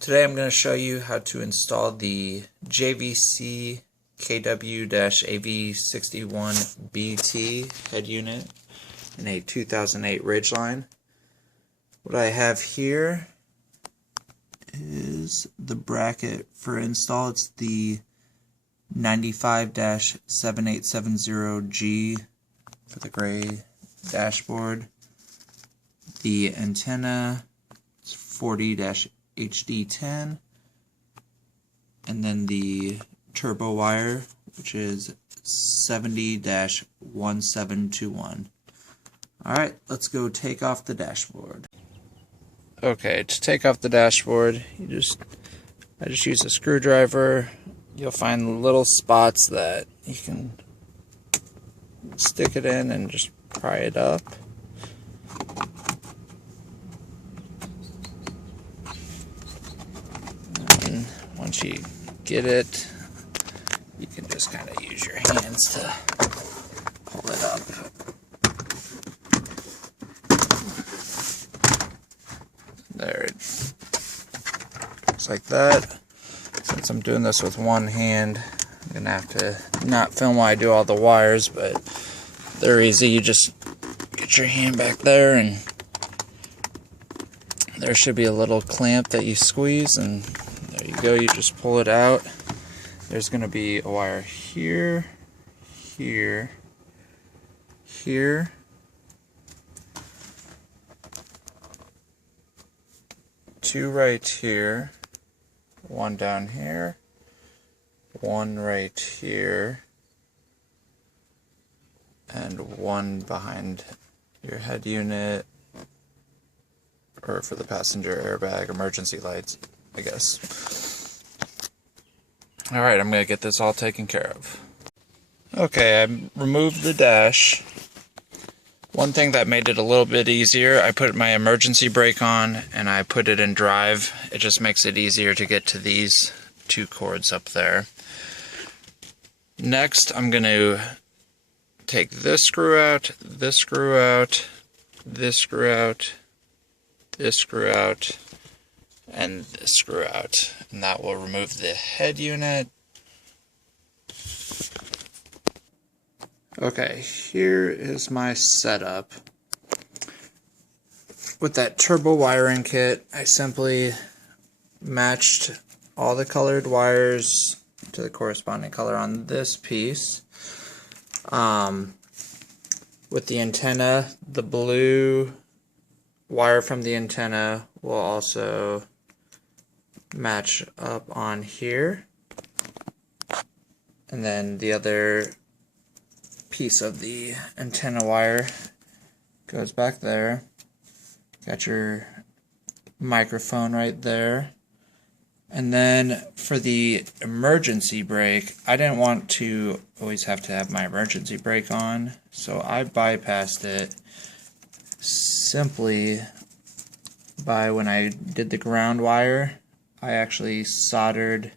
Today I'm going to show you how to install the JVC KW-AV61BT head unit in a 2008 Ridgeline. What I have here is the bracket for install. It's the 95-7870G for the gray dashboard. The antenna is 40-HD10, and then the turbo wire, which is 70-1721. Alright, let's go take off the dashboard. Okay, to take off the dashboard, I just use a screwdriver. You'll find little spots that you can stick it in and just pry it up. And once you get it, you can just kind of use your hands to pull it up. There it looks like that. Since I'm doing this with one hand, I'm gonna have to not film while I do all the wires, but they're easy. You just get your hand back there, and there should be a little clamp that you squeeze, and there you go. You just pull it out. There's gonna be a wire here, here, here, two right here, one down here, one right here, and one behind your head unit, or for the passenger airbag emergency lights, I guess. Alright, I'm going to get this all taken care of. Okay, I removed the dash. One thing that made it a little bit easier, I put my emergency brake on and I put it in drive. It just makes it easier to get to these two cords up there. Next, I'm going to take this screw out, this screw out, this screw out, this screw out, and this screw out. And that will remove the head unit. Okay, here is my setup. With that turbo wiring kit, I simply matched all the colored wires to the corresponding color on this piece. With the antenna, the blue wire from the antenna will also match up on here. And then the other piece of the antenna wire goes back there. Got your microphone right there. And then for the emergency brake, I didn't want to always have to have my emergency brake on, so I bypassed it simply by, when I did the ground wire, I actually soldered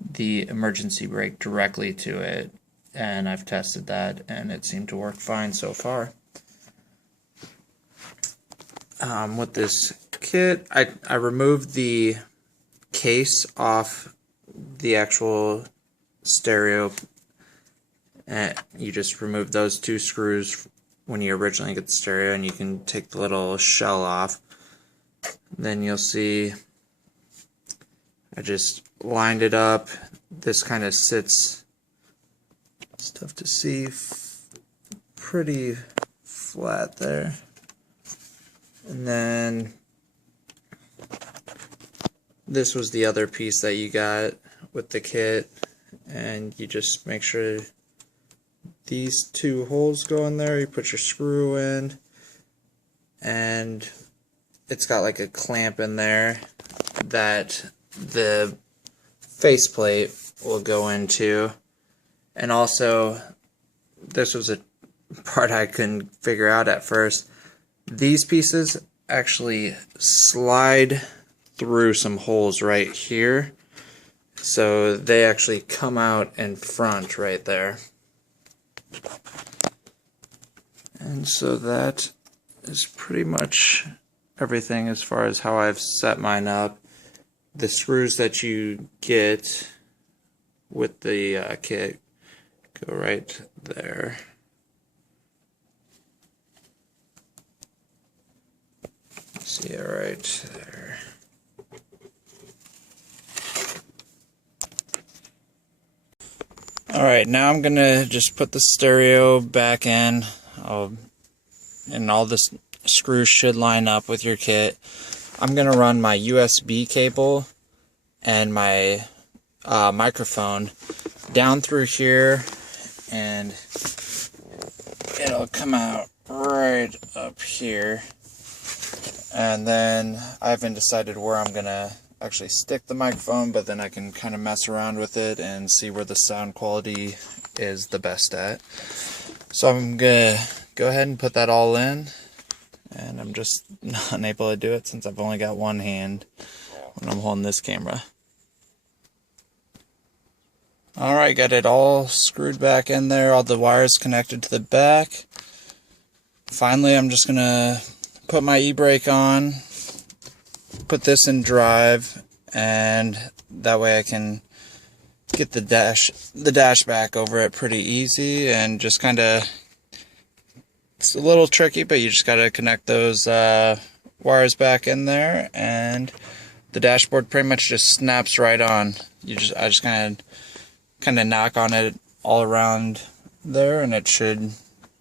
the emergency brake directly to it, and I've tested that and it seemed to work fine so far. With this kit, I removed the case off the actual stereo, and you just remove those two screws when you originally get the stereo, and you can take the little shell off. Then you'll see I just lined it up. This kind of sits, it's tough to see, pretty flat there. And then this was the other piece that you got with the kit, and you just make sure these two holes go in there. You put your screw in, and it's got like a clamp in there that the faceplate will go into. And also, this was a part I couldn't figure out at first. These pieces actually slide through some holes right here, so they actually come out in front right there. And so that is pretty much everything as far as how I've set mine up. the screws that you get with the kit go right there. See it right there. Alright, now I'm gonna just put the stereo back in, and all the screws should line up with your kit. I'm gonna run my USB cable and my microphone down through here, and it'll come out right up here. And then I haven't decided where I'm gonna actually stick the microphone, but then I can kind of mess around with it and see where the sound quality is the best at. So I'm gonna go ahead and put that all in, and I'm just not able to do it since I've only got one hand when I'm holding this camera. Alright, got it all screwed back in there, all the wires connected to the back. Finally, I'm just gonna put my e-brake on, put this in drive, and that way I can get the dash back over it pretty easy, and just kind of, it's a little tricky, but you just got to connect those wires back in there, and the dashboard pretty much just snaps right on. I just kind of knock on it all around there, and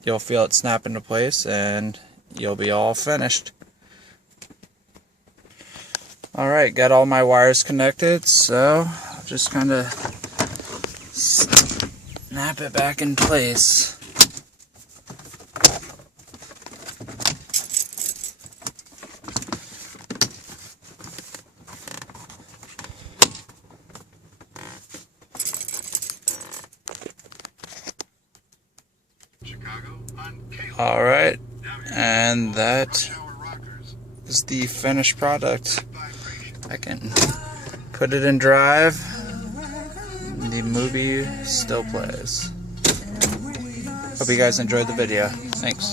you'll feel it snap into place, and you'll be all finished. Alright, got all my wires connected, so I'll just kind of snap it back in place. Alright, and that is the finished product. I can put it in drive. The movie still plays. Hope you guys enjoyed the video. Thanks.